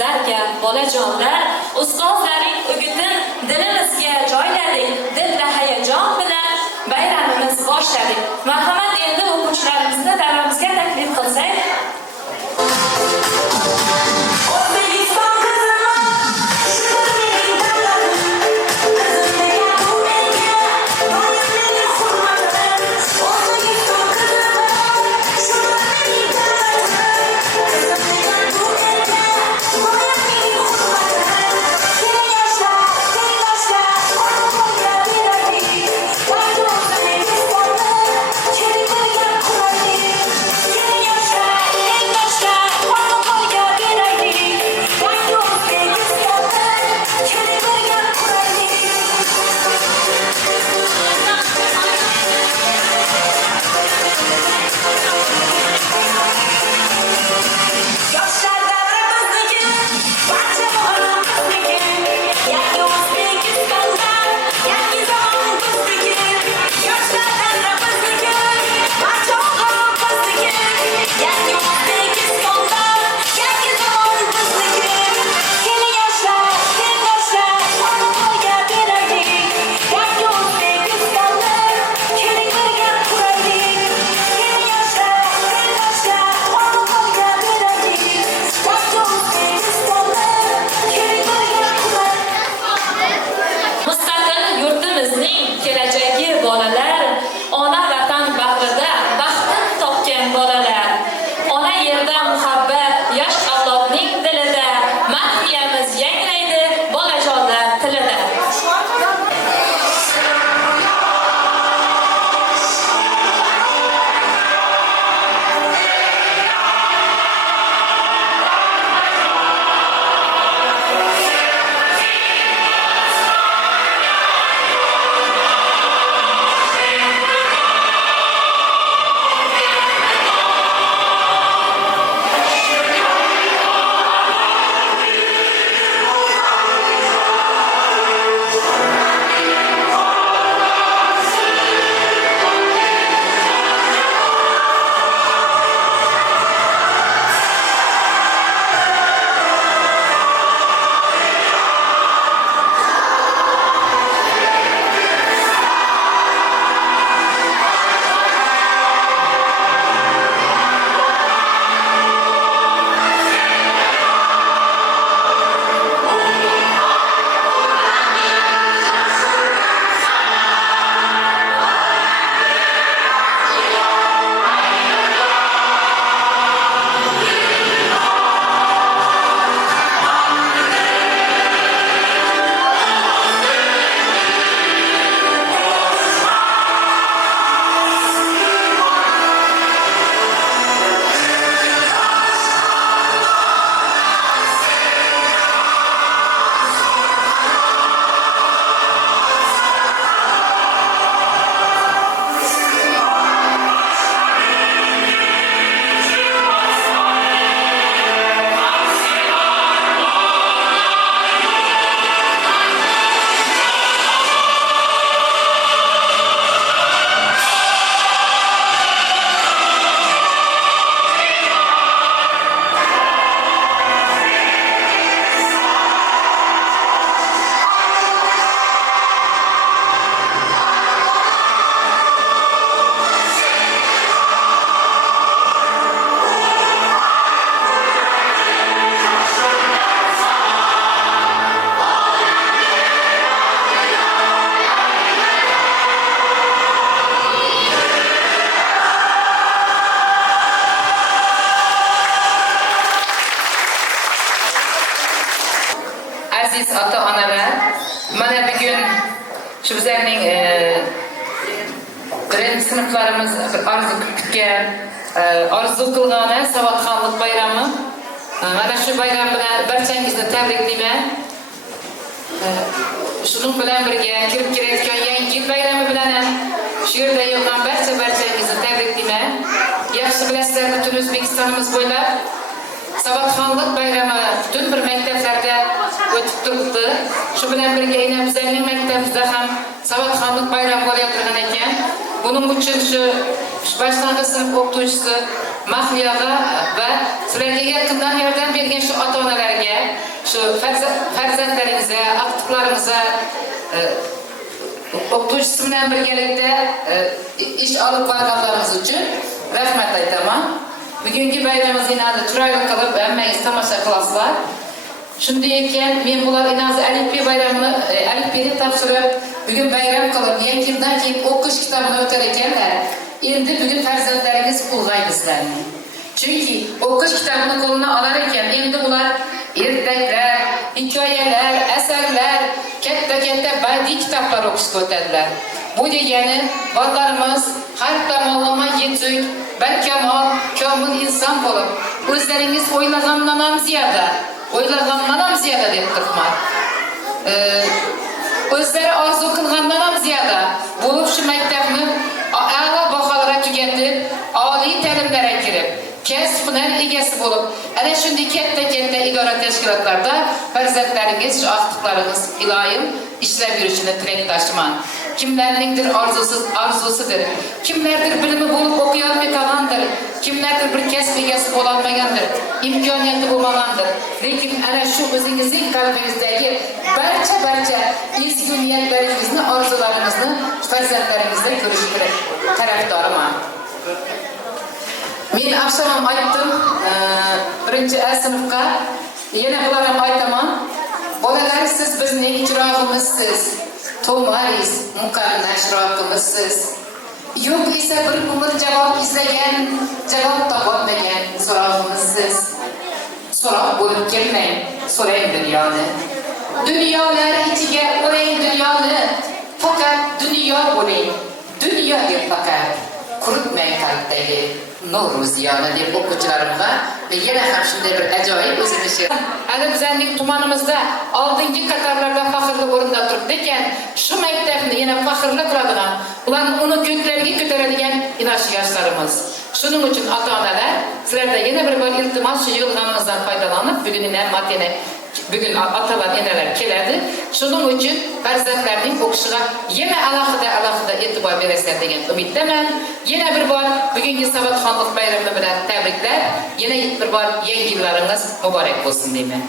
sizlarga bolajonlar, ustozlaring o'gitin dilimizga joyladik, dilda hayajon bilan bayramimiz boshladik. Marhamat, endi o'quvchilarimizni davramizga taklif qilsak. Aziz ota-onalar, mana bugun shu bizlarning birinchi sinflarimiz orzu kutgan, orzu qilgan savodxonlik bayrami. Mana shu bayram bilan barchangizni tabriklayman. Shuning bilan birga kirib kelayotgan yangi yil bayrami bilan ham shu yerda yig'ilgan barchangizni tabriklayman. Yaxshi bilasizlar, butun O'zbekistonimiz bo'ylab savodxonlik bayrami butun bir maktablarda o'tib turibdi. Shu bilan birga yana bizning maktabimizda ham savodxonlik bayrami bo'layotgan ekan. Buning uchun shu boshlang'ich sinf o'qituvchisi mahliyaga va sizlarga yaqindan yordam bergan shu ota-onalarga, shu farzandlaringizga, aqtiqlaringizga o'qituvchisi bilan birgalikda ish olib borganlarimiz uchun rahmat aytaman. Bugungi bayramimizni yanada chiroyli qilib hammangiz tomosha qilasizlar. Shunday ekan, men bular inazi alifbe bayramini alifbeni topshirib, bugun bayram qilib, yangi yildan keyin o'qish kitobini o'tar ekanlar. Endi bugun farzandlaringiz ulg'aydi sizlarni. Chunki o'qish kitobini qo'lina olar ekan, endi ular ertaklar, hikoyalar, asarlar, katta badiiy kitoblar o'qishga o'tadilar. Bu degani bolalarimiz har tomonlama yetuk, barkamol, komil inson bo'lib, o'zlaringiz o'ylagandan ham ziyoda deb turibman. O'zlari orzu qilgandan ham ziyoda bo'lib shu maktabni a'lo baholara tugatib, oliy ta'limlarga kirib, kasb hunar egasi bo'lib, ana shunday katta idora tashkilotlarda farzandlaringiz, shu aqtiqlaringiz iloyim ishlab yurishini tilakdoshman. Kimlarningdir orzusidir. Kimlardir bilimi bo'lib o'qiy olmay qolgandir. Kimlardir bir kasb egasi bo'la olmagandir. Imkoniyati bo'lmagandir. Lekin ana shu o'zingizning qalbingizdagi barcha ezgu niyatlaringizni, orzularingizni farzandlaringizda ko'rish tarafdoriman. Men akşam aytdim, birinchi A sinfga, yana bular ham aytaman. Bolalar, siz bizning chirog'imizsiz. To'maris, muqarrar chiroqimizsiz. Yo'q esa bir umr javob izlagan, javob topolmagan so'rog'imizsiz. So'roq bo'lib kelmang, so'rang dunyoni. Dunyolar ichiga o'rang dunyoni, faqat dunyo bo'ling. Dunyo deb faqat quritmang qalbdagi nur ziyoni deb o'quvchilarimga yana ham shunday bir ajoyib o'zimiz hali bizning tumanimizda oldingi qatorlarda faxrli o'rinda turibdi ekan, shu maktabni yana faxrli qiladigan, ularni uni ko'klarga ko'taradigan yosh yoshlarimiz. Shuning uchun ota-onalar, sizlarda yana bir bor iltimos, shu yig'ilganimizdan foydalanib, bugun otalar, enalar keladi. Shuning uchun farzandlarning o'qishiga yana alohida e'tibor berasizlar degan umiddaman. Yana bir bor bugungi savodxonlik bayrami bilan tabriklar. Yana bir bor yangi yillaringiz muborak bo'lsin deyman.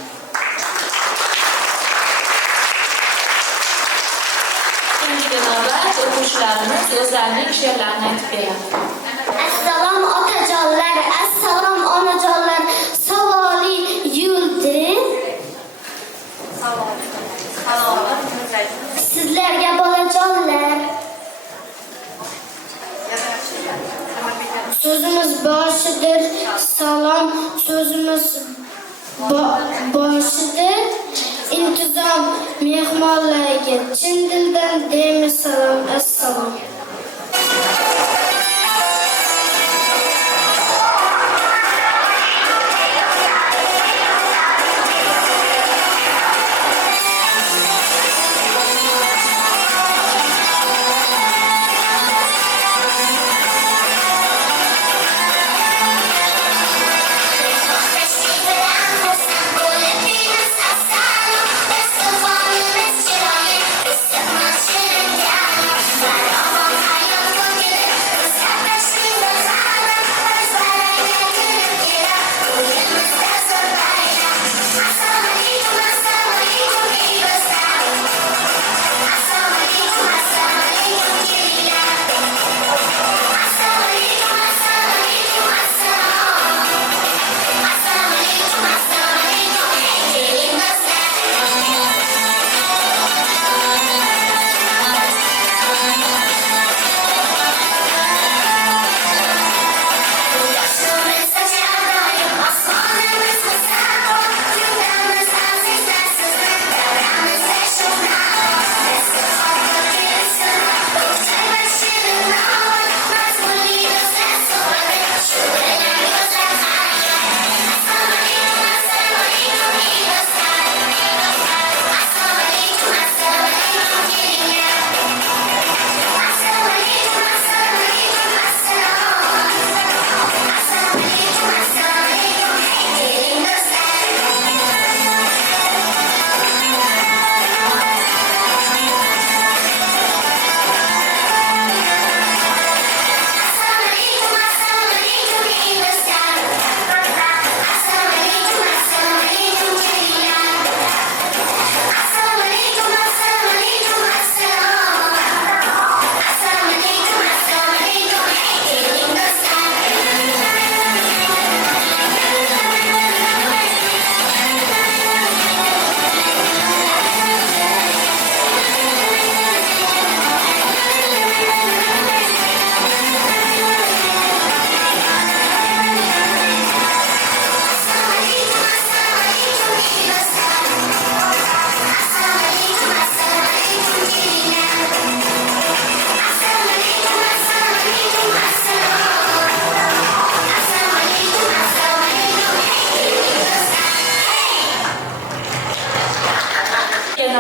Ikkinchi navbat o'quvchilarimiz o'zlarining she'rlarini aytib beradi. Assalom otajonlar, assalom onajonlar, savoli yulduz. Sizlarga bolajonlar. So'zimiz boshidir, salom so'zimiz boshidir. İntizom mehmonlarga chin dildan deymiz salom, assalom. But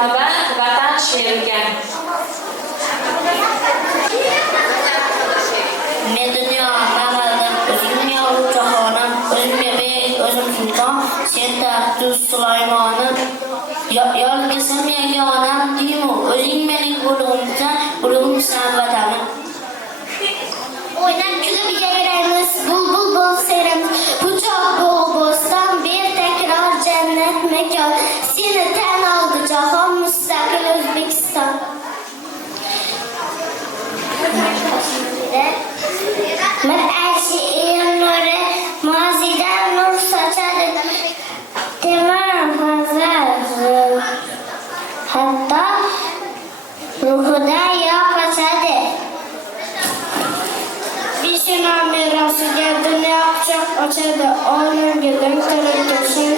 navbat Vatan she'riga. Men dunyo namadim, o'zim yovru jahonim, o'zimga bek, o'zim sulton, sen taxtu Sulaymonim. Yolg'izim yagonam deymu, o'zing mening ulug'imsan, ulug'imsan vatanim. O'ynab kulib yayraymiz, bulbul bol seramiz, buchoq bog' bo'ston, ber takror jannat makon, seni tan oldi jahon, mustaqil O'zbekiston. Mir ayshi el nuri, mozidan nur sochadi, temir hazar, hatto ruhidan yoqashadi. Beshina merosiga dunyo quchoq ochadi, olamga dam tarakashin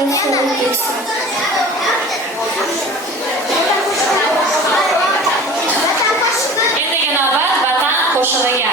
O'zbekiston. Endiga navbat Vatan qo'shig'iga.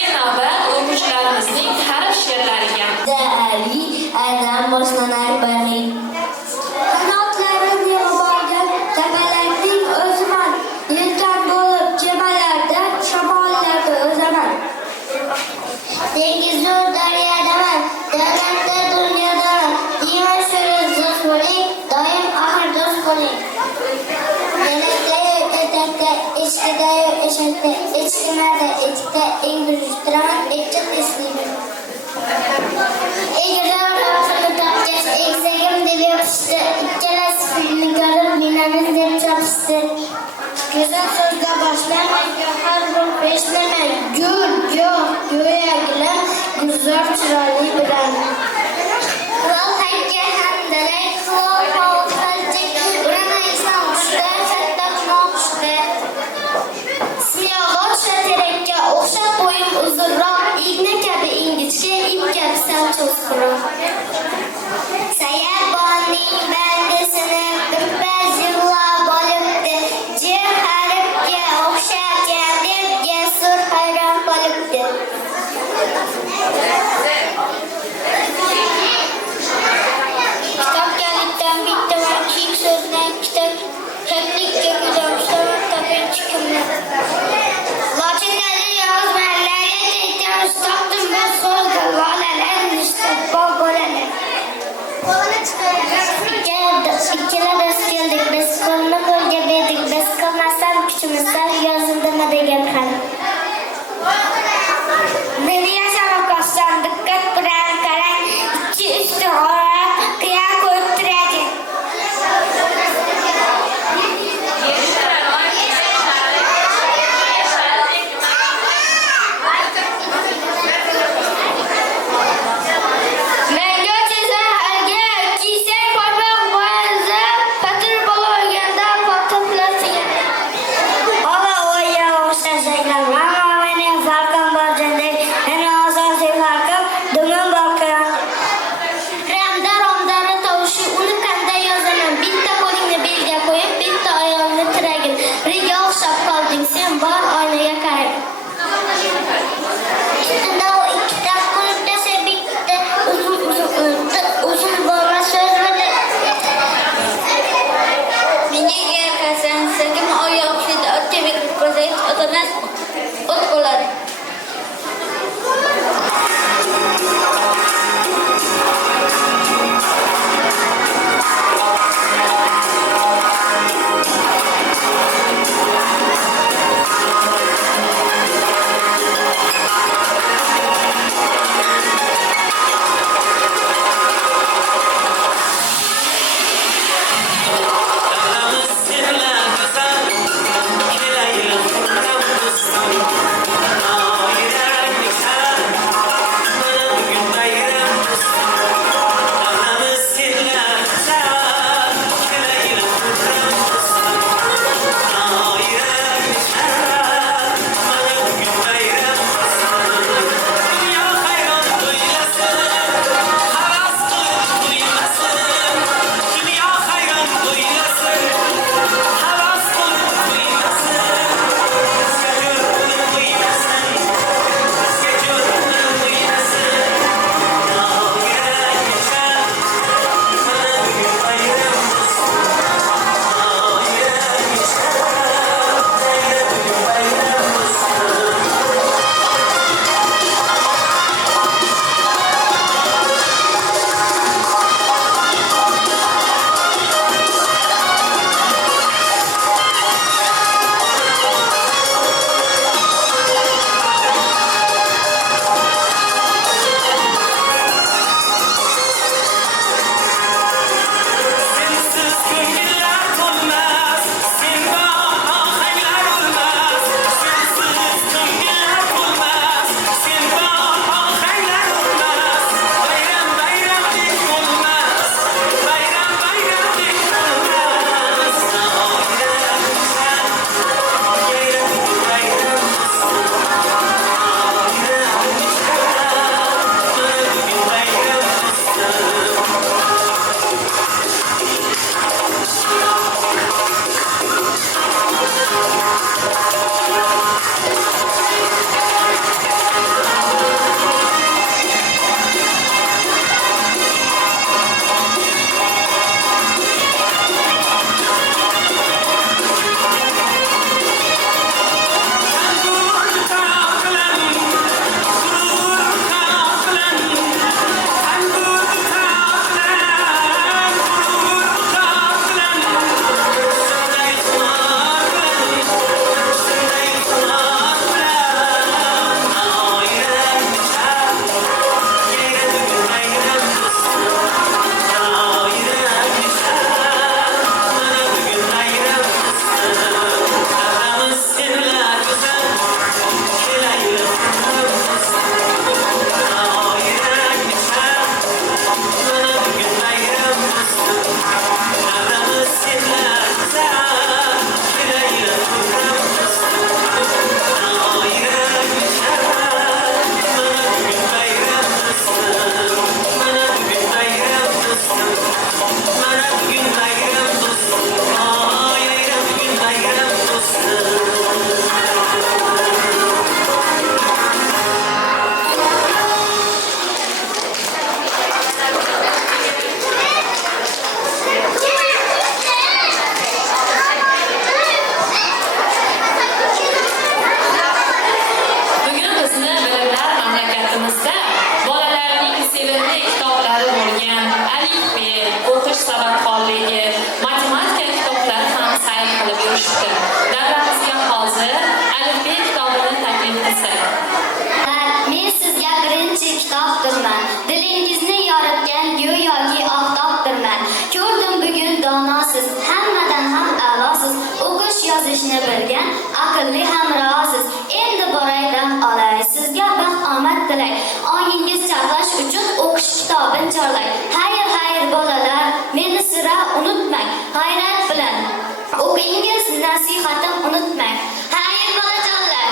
Hozirgi navbat o'quvchilarimizning ta'rif she'rlariga. Ali adam boshlanar bari. Qanotlarim yig'ib tabalarning o'ziman. Yelkan bo'lib kemalarda, shamollarda o'zaman. Dengizu daryodaman, davlatda dunyodaman. Diyman shunga do'st bo'ling, doim axir do'st bo'ling. Denakdayu etakda, echkidayu eshakda, echkimada etikda eng buzishtiraman, echiq eslayman. Egridan orqamda topgach, egzagim deb yopishdi. Ikkalasi filmni ko'rib, menamiz deb chopishdi. Go'zal so'zga boshlamang, har bir peshlamang. Gul, yo'q, go'yo gilam, gulzor chiroyli bilan. Lol hakka hamdalak, lol hovqalchik, uramaysan ushda, kattaq noxushda. Simyog'ochla terakka o'xshab bo'yim uzunroq, igna kabi ingichka, ip kabi sal cho'zqiroq. Sayabonning bandisini birpas yig'lab olibdi. Jir harfga o'xsharkan deb jasur hayron qolibdi. Kitobgalikdan bitta va keng so'zdan kitob, kaklikka kuzatishdan topinchi kimni. Lochindagi yolg'iz bolalarga tekamiz topdim biz so'zga bolalar nishta bol bolalar. Ikkala do'st keldik, biz qo'lni qo'lga berdik, biz qilmasdan kuchimizdan yozildimi degan hal. Meni yashamoq qolsam diqqat bilan qarang, ikki usti ora qiyan qo'yib turadi. o'quvchi kitobdirman. Dilingizni yoritgan go'yoki oftobdirman. Ko'rdim bugun donosiz, hammadan ham a'losiz. O'qish yozishni bilgan, aqlli hamrohsiz. Endi boray dam olay, sizga baxt omad tilay. Ongingiz chaqlash uchun o'qish kitobin chorlay. Xayr, xayr bolalar, meni sira unutmang. G'ayrat bilan o'qingiz, nasihatim unutmang. Xayr bolajonlar.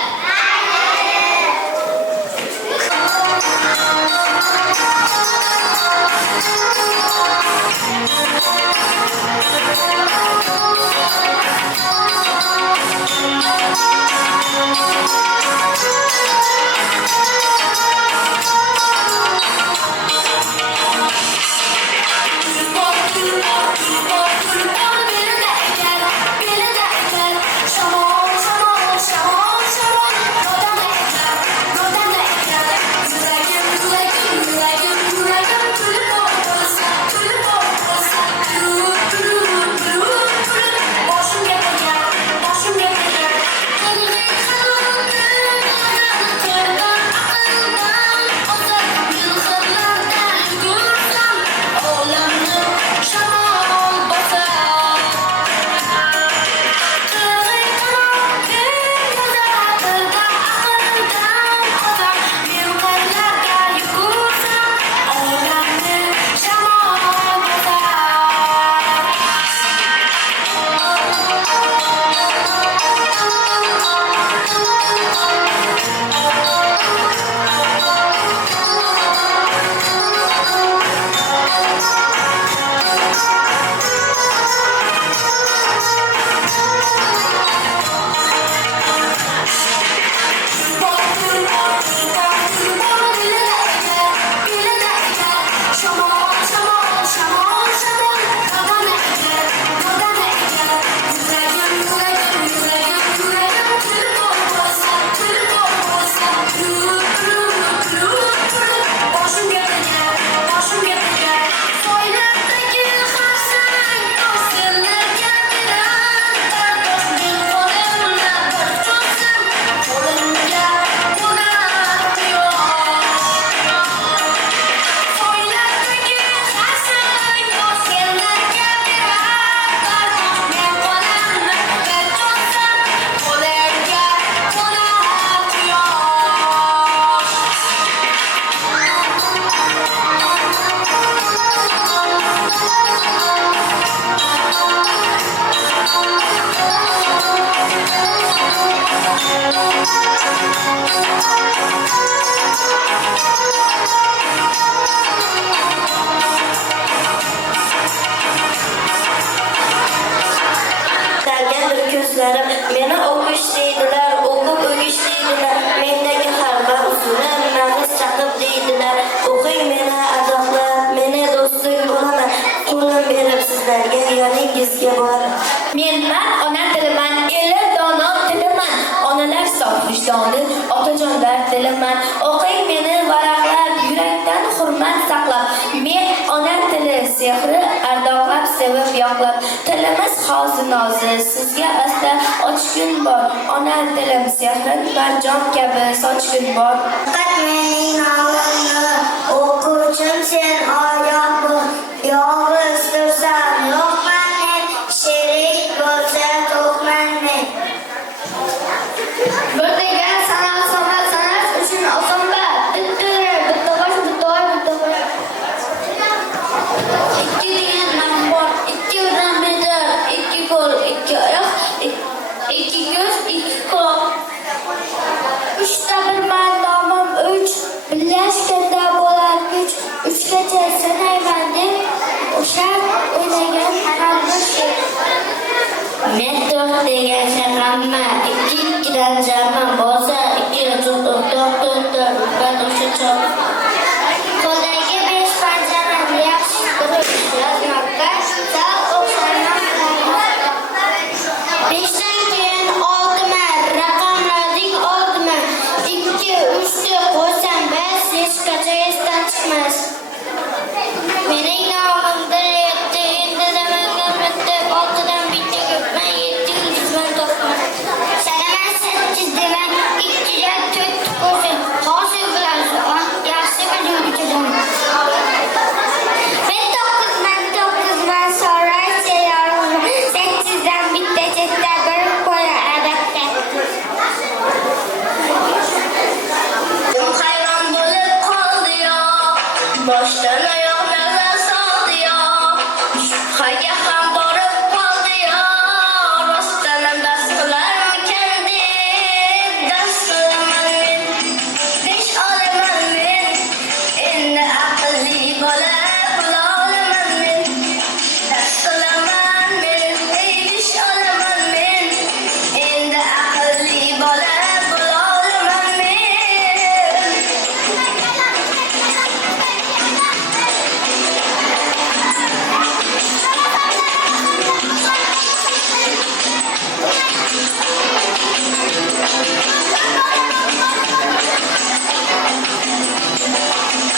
Meni o'qish deydilar, o'qib o'qish deydilar. Mendagi harba usuli mag'iz chaqib deydilar. O'qing meni azoblab, meni do'sting bo'laman. Qo'lim berib sizlarga yoningizga bor. Menman ona tiliman, eli dono tiliman. Onalar sof vijdoni, otajonlar tiliman. O'qing meni varaqlab, yurakdan hurmat saqlab. Men ona tili sehri ardoqlab, sevib yoqlab. Tilimiz hozinozi, sizga asta ochgun bor. Ona tilim sehrin marjon kabi sochgun bor. Faqat mening nomimni o'quvchim sen oyoq bo'l. Yolg'iz tursam yo'qman men, sherik bo'lsa to'qman men. Bir degan sanat sanash uchun osonda. Bitta bosh, bitta oy, bitta bosh. Ikki degan nom bor, ikki o'rdan meter, ikki qo'l, ikki oyoq, ikki ko'z, ikki quloq. Uchta bilman nomim uch, birlashganda bo'lar kuch. Uchgacha sanayman deb o'sha o'ylagan qarg'ish. Men to'rt degan shahamma, ikkidan jaman bo'lsa, ikki to'rt, ben o'sha choq. Qo'ldagi besh panjani yaxshi ko'rib yozmoqqa sal o'xshayman. Beshdan keyin oldiman, raqamlaring oldiman. Ikki, uchni qo'ysam bas, hech qachon esdan chiqmas. Mening nomimda yetti, endi zamonga bitta, oltidan bitta ko'pman, yetti yulduzman topman. Sanaman sakkiz deman, ikkiga to'rt qo'shib, hosil bilan yaxshi Baştan ayağına saldı ya. Hayya ham borib qoldi ya. Rostdan dast qilarmi kendi? Dast qilaman men. Besh olaman men. Endi aqlli bola bo'la olaman men. Dast qilaman men. Besh olaman men. Endi aqlli bola bo'la olaman men.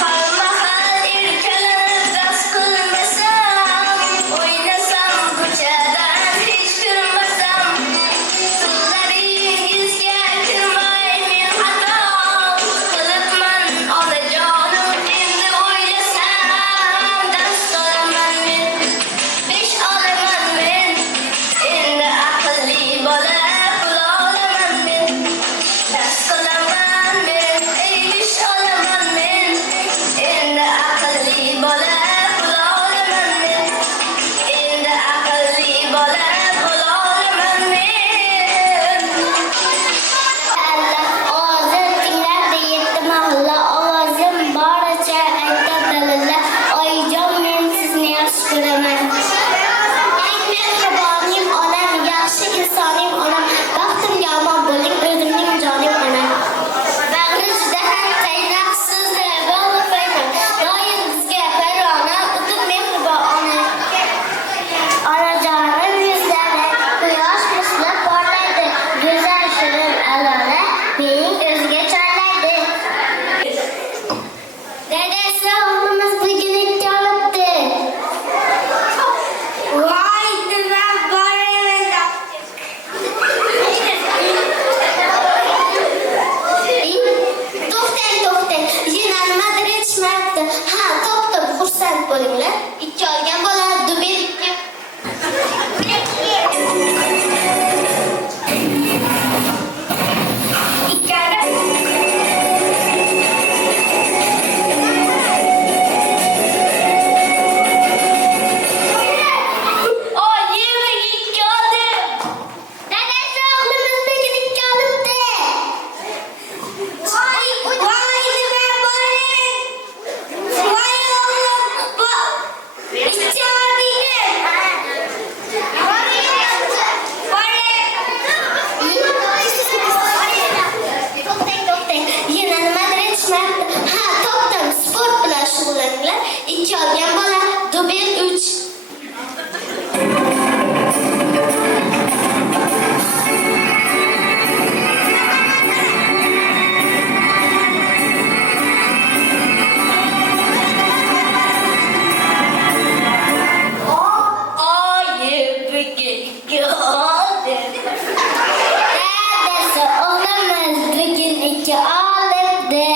Kalmahal irkelenip ders kılmasam, oynasam koçadan hiç kırmasam, kızlarınızga kirmay men hata kılıpman olacağım endi oylasam, ders kılaman men, besh olaman men, endi aqlli bola bo'la olaman men. Ders qilaman men, besh olaman men, endi aqlli bola bo'la olaman men. Endi aqlli bola bo'la olaman men. Ovozim tinglab yetti mahalla, ovozim boricha ayta bililla. Oyijon, men sizni yaxshi ko'raman. Eng mehribonim onam, yaxshi insonim onam. Baxtimga omon bo'ling, o'zimning jonim onam. Bag'ri juda ham qaynoq so'zlar bo'lmayman. Doim bizga parvona, o'tin mehribon ona. Onajonim yuzlari quyosh misli porlaydi. Go'zal shirin alora mening o'ziga chorlaydi. Dadasi o'g'limiz bugun ikki olibdi. Voy, nima bor edi. To'xtang. Yana nimadir aytishmayapti. Ha, to'xtab, xursand bo'linglar. Ikki olgan bola dubel ikki. Dadasi o'g'limiz bugun ikki olibdi. Voy, nima bor edi. Voy o'g'lim, ikki To'xtang. Yana nimadir aytishmayapti. Ha, to'xtam, sport bilan shug'ullaninglar. Ikki olgan bola dubel 3. Dadasi o'g'limiz bugun ikki olibdi.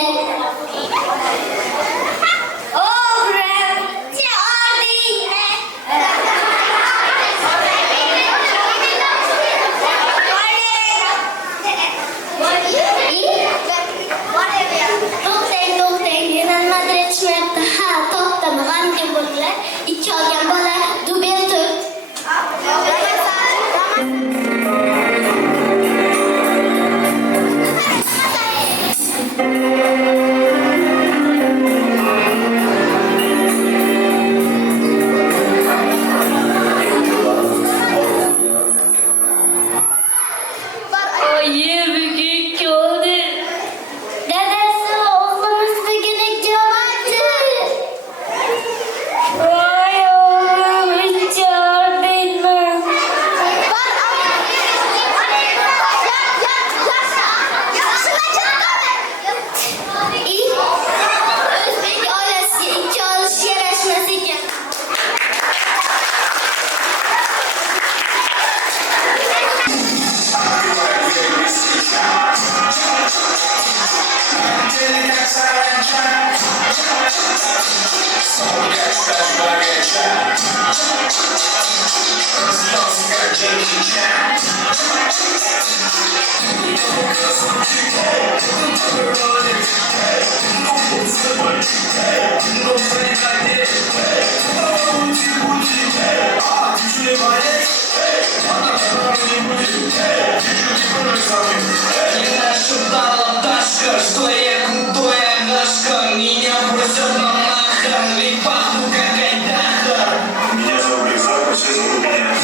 O'g'lim, chordingmi? To'xtang. Yana nimadir aytishmayapti. Ha, to'xtam, g'amgin bo'linglar. Ikki olgan bola dubel 4. Dadasi o'g'limiz bugun ikki olibdi. Voy o'g'lim, chordingmi? O'zbek oilasiga ikki olish yarashmas ekan. Thank you. Меня зовут Александр, все зовут меня.